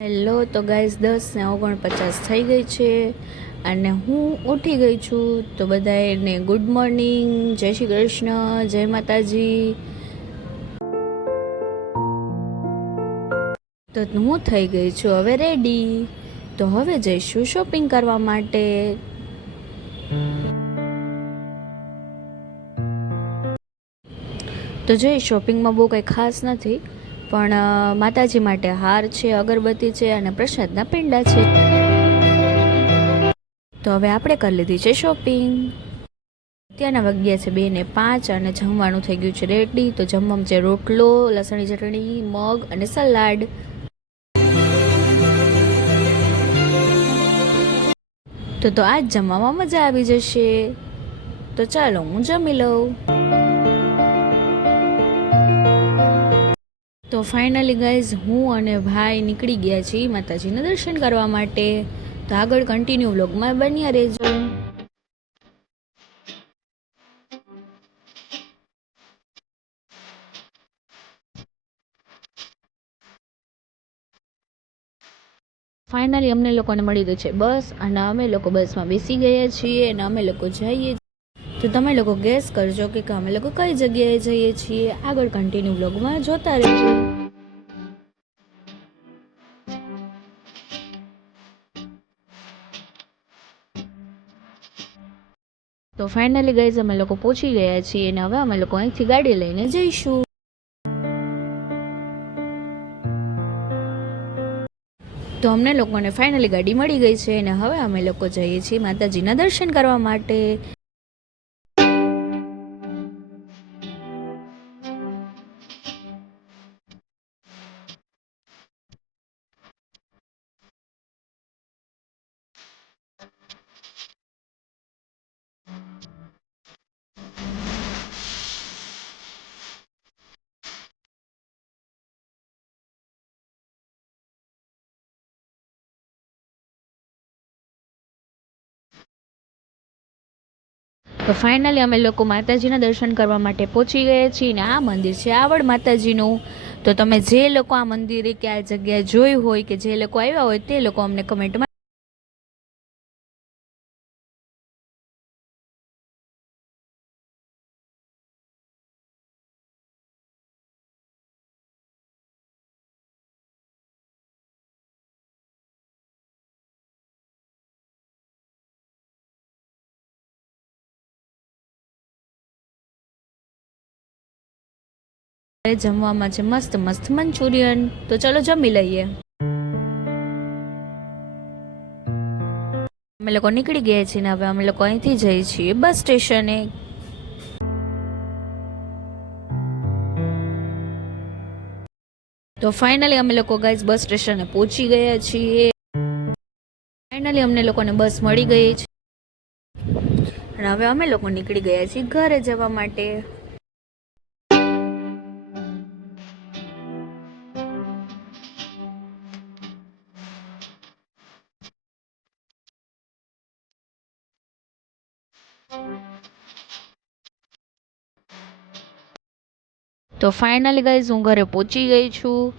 Hello તો guys 10:49 થઈ ગઈ છે અને હું ઉઠી ગઈ છું. તો બધાને ગુડ મોર્નિંગ, જય શ્રી કૃષ્ણ, જય માતાજી. તો હું થઈ ગઈ છું હવે રેડી. તો હવે જઈશું શોપિંગ કરવા માટે. તો જઈ શોપિંગમાં બહુ કંઈ ખાસ નથી, પણ માતાજી માટે હાર છે, અગરબત્તી છે અને પ્રસાદના પીંડા છે. તો હવે આપણે કરી લીધી છે શોપિંગ. અત્યારના વાગ્યા છે 2:05 અને જમવાનું થઈ ગયું છે રેડી. તો જમવામાં છે રોટલો, લસણની ચટણી, મગ અને સલાડ. તો આજ જમવામાં મજા આવી જશે. તો ચાલો હું જમી લઉં. તો ફાઇનલી ગાઈઝ હું અને ભાઈ નીકળી ગયા છીએ માતાજીના દર્શન કરવા માટે. તો આગળ કન્ટિન્યુ વ્લોગમાં બન્યા રહેજો. ફાઇનલી અમને લોકોને મળી ગઈ છે બસ અને અમે લોકો બસમાં બેસી ગયા છીએ અને અમે લોકો જઈએ. તો તમે લોકો ગેસ કરજો કે અમે લોકો કઈ જગ્યાએ જઈએ છીએ. આગળ કન્ટિન્યુ વ્લોગમાં જોતા રહેજો. તો ફાઇનલી ગાઈઝ અમે લોકો પહોંચી ગયા છીએ અને હવે અમે લોકો અહીંથી ગાડી લઈને જઈશું. તો અમને લોકોને ફાઇનલી ગાડી મળી ગઈ છે અને હવે અમે લોકો જઈએ છીએ માતાજીના દર્શન કરવા માટે. તો ફાઇનલી અમે લોકો માતાજીના દર્શન કરવા માટે પહોંચી ગયા છીએ અને આ મંદિર છે આવડ માતાજીનું. તો તમે જે લોકો આ મંદિરે કે આ જગ્યાએ જોયું હોય કે જે લોકો આવ્યા હોય તે લોકો અમને કમેન્ટમાં જમવામાં છે મસ્ત મસ્ત મંચુરિયન. તો ચલો જમી લઈએ. અમે લોકો નીકળી ગયા છીએ ને હવે અમે લોકો અહીંથી જઈએ છીએ બસ સ્ટેશને. તો ફાઇનલી અમે લોકો ગાઈઝ બસ સ્ટેશને પહોંચી ગયા છીએ. ફાઇનલી અમને લોકોને બસ મળી ગઈ છે અને હવે અમે લોકો નીકળી ગયા છીએ ઘરે જવા માટે. તો ફાઇનલી ગાઈઝ હું ઘરે પહોંચી ગઈ છું.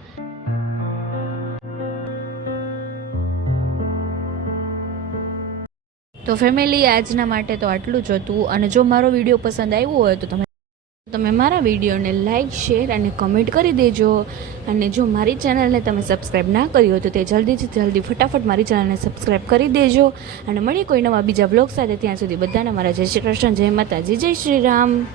તો ફેમિલી આજના માટે તો આટલું જ હતું અને જો મારો વિડીયો પસંદ આવ્યો હોય તો તમે મારા વિડીયોને લાઈક, શેર અને કમેન્ટ કરી દેજો. અને જો મારી ચેનલને તમે સબસ્ક્રાઈબ ના કરી હોય તો તે જલ્દીથી જલ્દી ફટાફટ મારી ચેનલને સબસ્ક્રાઈબ કરી દેજો. અને મળીએ કોઈ નવા બીજા બ્લોગ સાથે. ત્યાં સુધી બધાને મારા જય શ્રી કૃષ્ણ, જય માતાજી, જય શ્રી રામ.